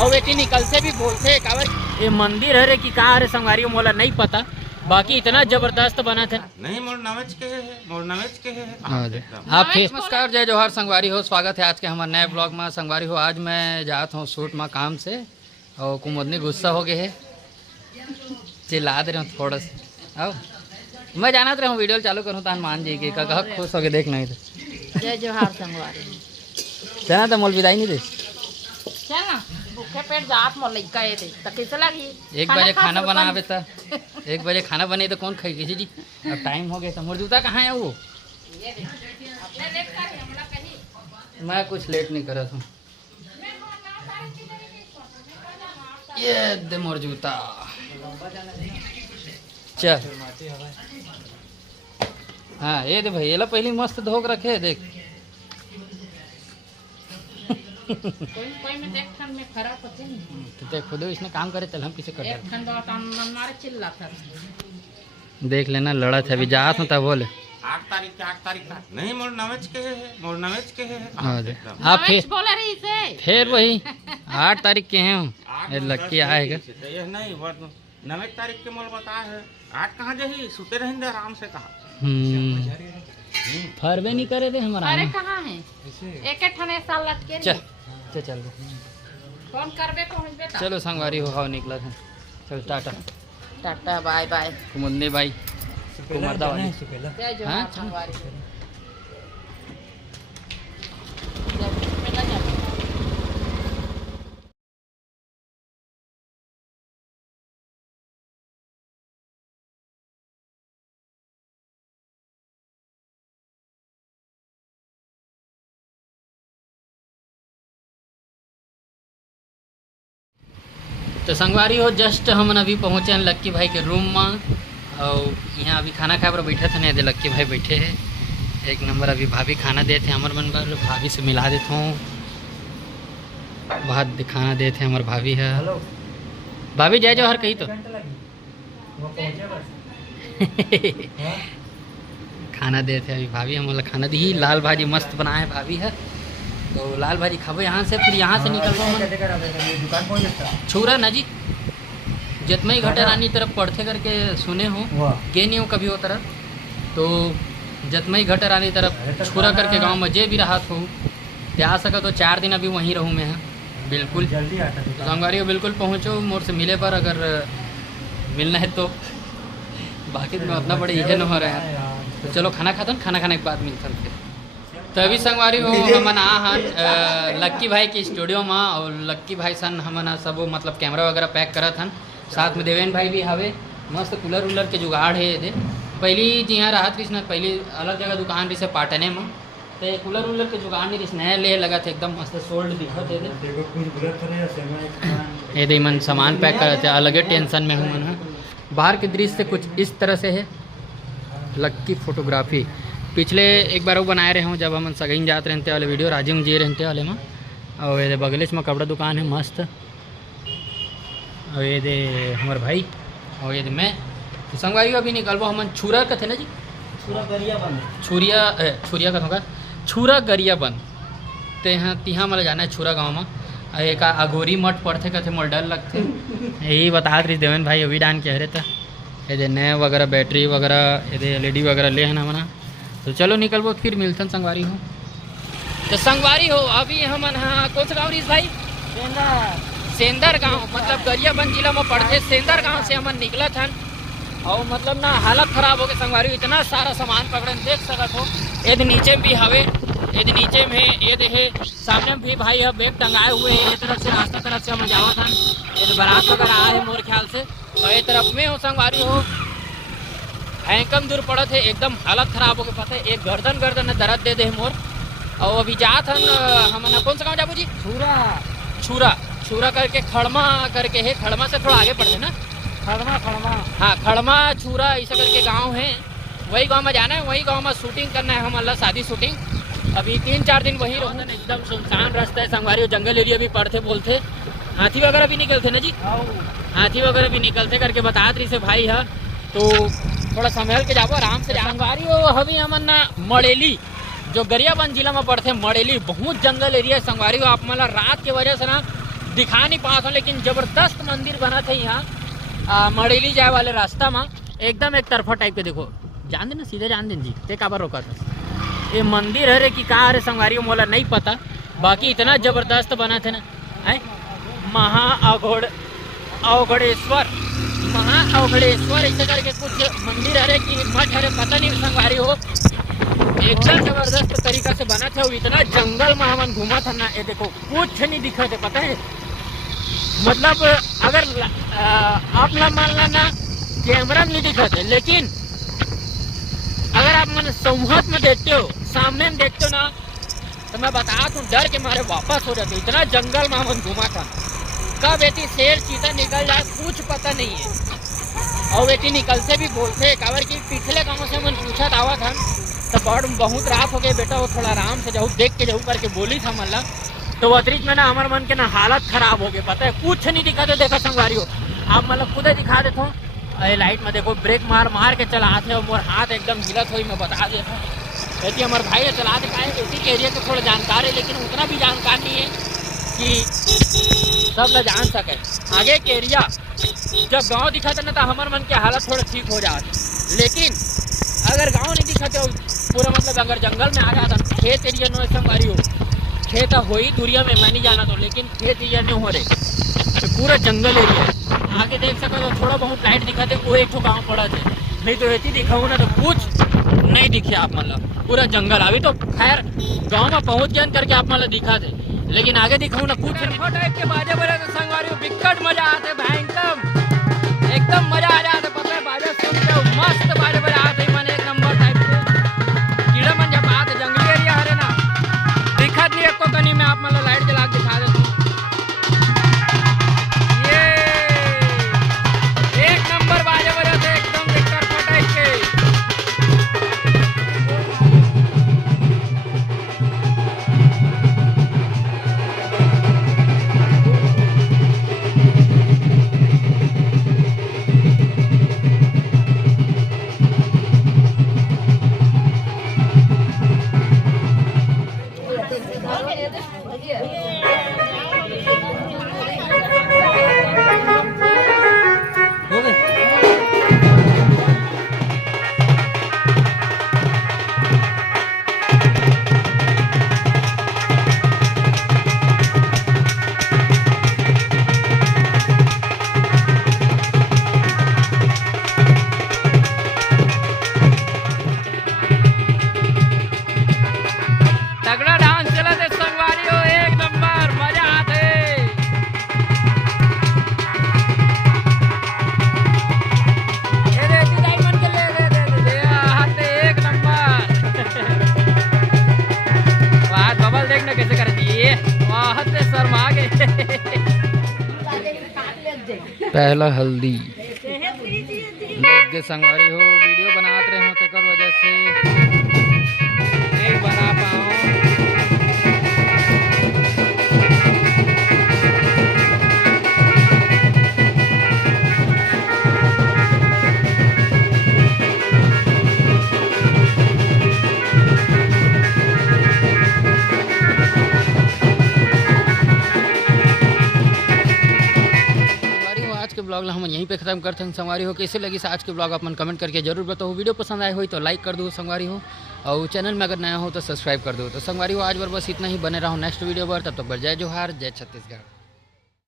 और बेटी निकल से भी बोलते काबर ये मंदिर है रे कि कहाँ रे संगवारी मोला नहीं पता, बाकी इतना जबरदस्त बना था। नहीं मोर नवेज के है, मोर नवेज के है। आप नमस्कार, जय जोहार संगवारी हो, स्वागत है आज के हमारे नए ब्लॉग में। संगवारी हो आज मैं जाता हूँ शूट में काम से और कुमुदनी गुस्सा हो गए है, चिल्ला दे रहे हूँ थोड़ा सा। आओ मैं जाना रहा हूँ वीडियो चालू करूँ तान मान जी की कहा खुश हो के देख नहीं थे। जय जोहार संगवारी जाना तो मोल विदाई नहीं दे चल भूखे पेट जात मोल लइका ए दे त कैसे लगी। 1 बजे खाना बनावे तो 1 बजे खाना बने तो कौन खाई किसी जी। अब टाइम हो गया तो मोर जूता कहाँ है वो। अपने लेट कर हमरा कहीं मैं कुछ लेट नहीं करा था। ये दे मोर जूता चल। हाँ ये दे भाई ये ला पहले मस्त धोक रखे देख। कोई में देख खन में खराब होते नहीं तो देख खुद इसने काम करे चल हम किसे कर एक खन बात मन मारे चिल्ला था। देख लेना लड़ा था अभी जात हूँ तब बोले 8 तारीख का नहीं मोर नवेज के है, मोर नवेज के है। आप फिर बोले रही से फिर वही 8 तारीख के हैं हम। ये लक्की आएगा ये नहीं नवेज तारीख के मोल बता है 8 कहाँ जही सुते रहेंगे आराम से कहा। फरबे नहीं करे थे हमारा। अरे कहाँ है एक ठने साल लग के चल चल चल फोन करबे पहुंचबे त चलो संगवारी हो हाउ निकला था। चल टाटा टाटा बाय बाय कुमुदनी भाई कुमारदा वाली जय जोहार संगवारी। तो संगवारी हो जस्ट हम अभी पहुँचे हैं लक्की भाई के रूम में और यहाँ अभी खाना खाए पर बैठे थे नहीं दे लक्की भाई बैठे हैं एक नंबर। अभी भाभी खाना देते हैं हमारे मन पर, भाभी से मिला देता हूँ। बहुत दिखाना देते हैं हमारे भाभी है। भाभी जय जोहर कही तो खाना देते अभी भाभी हमारा खाना दी। लाल भाजी मस्त बनाए भाभी है तो लाल भाजी खाबो यहाँ से, फिर यहाँ से निकल छूरा ना जी जतमई घटे रानी तरफ पढ़ते करके सुने हो गे नहीं हो कभी वो तरफ। तो जतमई घटे रानी तरफ छूरा करके गांव में जे भी रहा हो ते आ सका तो 4 दिन अभी वहीं रहूँ मैं। बिल्कुल संगवारी बिल्कुल पहुँचो मोर से मिले पर अगर मिलना है तो, बाकी तो उतना बड़े इहे न हो रहे हैं। तो चलो खाना खाता खाना खाने के बाद मिलता फिर। तो अभी संगवारी हो हमन आहन लक्की भाई के स्टूडियो में और लक्की भाई सन हमन सब मतलब कैमरा वगैरह पैक करत हन। साथ में देवेन भाई भी हवे। मस्त कूलर वूलर के जुगाड़ है ये पहली जी यहाँ राहत कृष्ण पहली अलग जगह दुकान रही से पाटने में तो कूलर वूलर के जुगाड़ नहीं रही नया ले लगा था एकदम मस्त सोल्ड दिखत है। ये मन सामान पैक करते अलग टेंशन में हूँ मन। बाहर के दृश्य से कुछ इस तरह से है लक्की फोटोग्राफी। पिछले एक बार वो बनाए रहे हूँ जब हम सगइन जाते रहते वाले वीडियो राजीव जी रहते वाले में। और ये बगलिश में कपड़ा दुकान है मस्त। और ये दे हमारे भाई और ये दे मैं तो संगवारी अभी निकलबो हमन छुरा कथे ना जी छुरिया कथों का छुरा गरिया बन ते यहाँ तिहाँ मतलब जाना है छुरा गाँव में। एक अघोरी मठ पढ़ते कथे मोल डर लगते यही बता रही देवेन भाई अभी डान के हरे था ये दे नए वगैरह बैटरी वगैरह ये दे LED वगैरह ले है ना मना। तो चलो निकलबो फिर मिलते हैं संगवारी हो। तो संगवारी हो अभी हमन हाँ कौन सा गाँव भाई सेंदर गांव मतलब गरियाबंद जिला में पड़ते सेंदर गांव से हमन निकला था। और मतलब ना हालत खराब हो गई संगवारी इतना सारा सामान पकड़े देख सकत हो। यदि नीचे भी हवे यदि नीचे में ये देखे सामने भी भाई है बैग टंगाए हुए हैं। ये तरफ से रास्ता तरफ से हम जाओ था ये बारात वगैरह आए है मोर ख्याल से। और ये तरफ में हो संगवारी हो कम दूर पड़त है एकदम हालत खराब हो गई पता है। एक गर्दन दर्द दे दे मोर। और अभी जात हन हमन कौन सा गाँव जाबू जी छूरा छूरा करके खड़मा करके है। खड़मा से थोड़ा आगे पड़ते ना खड़मा हाँ खड़मा छूरा ऐसा करके गांव है। वही गांव में जाना है वही गांव में शूटिंग करना है हम शादी शूटिंग। अभी 3-4 दिन वहीं रहना है। एकदम सुनसान रास्ता है संगवारी जंगल एरिया भी पड़ते बोलते हाथी वगैरह भी निकलते ना जी हाथी वगैरह भी निकलते करके बता रही से भाई है। तो थोड़ा संभल के जाओ आराम से। संगवारी हो हवी हमन ना मड़ेली जो गरियाबंद जिला में पड़ते मड़ेली बहुत जंगल एरिया संगवारी हो। आप मतलब रात के वजह से ना दिखा नहीं पाता हूँ, लेकिन ज़बरदस्त मंदिर बना था यहाँ मड़ेली जाए वाले रास्ता में, एकदम एक तरफा टाइप के। देखो जान देना, सीधे जान देना जी, ते काबर रोका था। ये मंदिर है रे कि कहाँ रे संगवारी मोला नहीं पता, बाकी इतना ज़बरदस्त बना थे ना। अवघड़ेश्वर ऐसे करके कुछ मंदिर है कि मठ है, पता नहीं संगवारी हो। एकदम जबरदस्त तरीका से बना था। इतना जंगल में हमन घूमा था ना, ये देखो कुछ नहीं दिखा थे, पता है। मतलब अगर आप ना मान लेना कैमरा में नहीं दिखा थे, लेकिन अगर आप मन संहत में देखते हो, सामने में देखते हो ना, तो मैं बता दूं डर के मारे वापस हो जाते। इतना जंगल में हमन घूमा था, कब एती शेर चीता निकल जाए कुछ पता नहीं है। और एती निकलते भी बोलते काबर कि पिछले गाँव से मन पूछा था तो बहुत रात हो गए बेटा, वो थोड़ा आराम से जाऊँ देख के जाऊँ करके बोली था मतलब। तो अतिरिक्त में ना हमारे मन के ना हालत खराब हो गए, पता है कुछ नहीं दिखा तो। देखा संगवारी हो आप मतलब खुद दिखा देता हूँ, लाइट में देखो ब्रेक मार के चलाते हो, मोर हाथ एकदम हिलत हुई, मैं बता देता हूँ। ऐसी हमारे भाई है चला दिखाए, इसी के एरिया को थोड़ा जानकार है, लेकिन उतना भी जानकार नहीं है कि सब लोग जान सके। आगे के एरिया जब गांव दिखा था ना तो हमारे मन की हालत थोड़ा ठीक हो जाती, लेकिन अगर गांव नहीं दिखा तो पूरा मतलब अगर जंगल में आ जाता, खेत एरिया में संगवारी हो, खेत हो ही दूरिया में मैं नहीं जाना तो, लेकिन खेत एरिया नहीं हो रहे तो पूरा जंगल एरिया। आगे देख सको तो थोड़ा बहुत लाइट दिखाते, वो एक ठो गाँव पड़ा थे, नहीं तो ऐसी दिखाऊँ ना तो कुछ नहीं दिखे आप मतलब, पूरा जंगल। अभी तो खैर गांव में पहुंच गए करके आप मतलब दिखा दे, लेकिन आगे दिखाऊँ ना कुछ टाइप के बाजे बजे तो संगवारी बिकट मजा आते भाई, एकदम मजा आ जाते। पता है बाजे सुनते हो मस्त बाजे बजे आते, मैंने एक नंबर टाइप के कीड़ा मन जब आते। जंगली एरिया है ना, दिखत नहीं एको कनी में, आप मतलब लाइट जला के दिखा देते। ये एक नंबर बाजे बजे थे, एकदम बिकट टाइप के। तगड़ा डांस चला थे संगवारी हो, एक नंबर मजा आते। ये देती डायमंड के ले दे आते, एक नंबर। बात बबल देखना कैसे कर दिए, वाह से शर्मा गए। पहला हल्दी संगवारी हो, वीडियो बनाते रहे हो तो वजह से नहीं बना पाओ। ब्लॉग हम यहीं पे खत्म करते हैं संगवारी हो। कैसे लगी आज के ब्लॉग अपन कमेंट करके जरूर बताओ। वीडियो पसंद आए हो तो लाइक कर दो संगवारी हो, और चैनल में अगर नया हो तो सब्सक्राइब कर दो। तो संगवारी हो आज बार बस इतना ही, बने रहो नेक्स्ट वीडियो पर, तब तक जय जोहार, जय छत्तीसगढ़।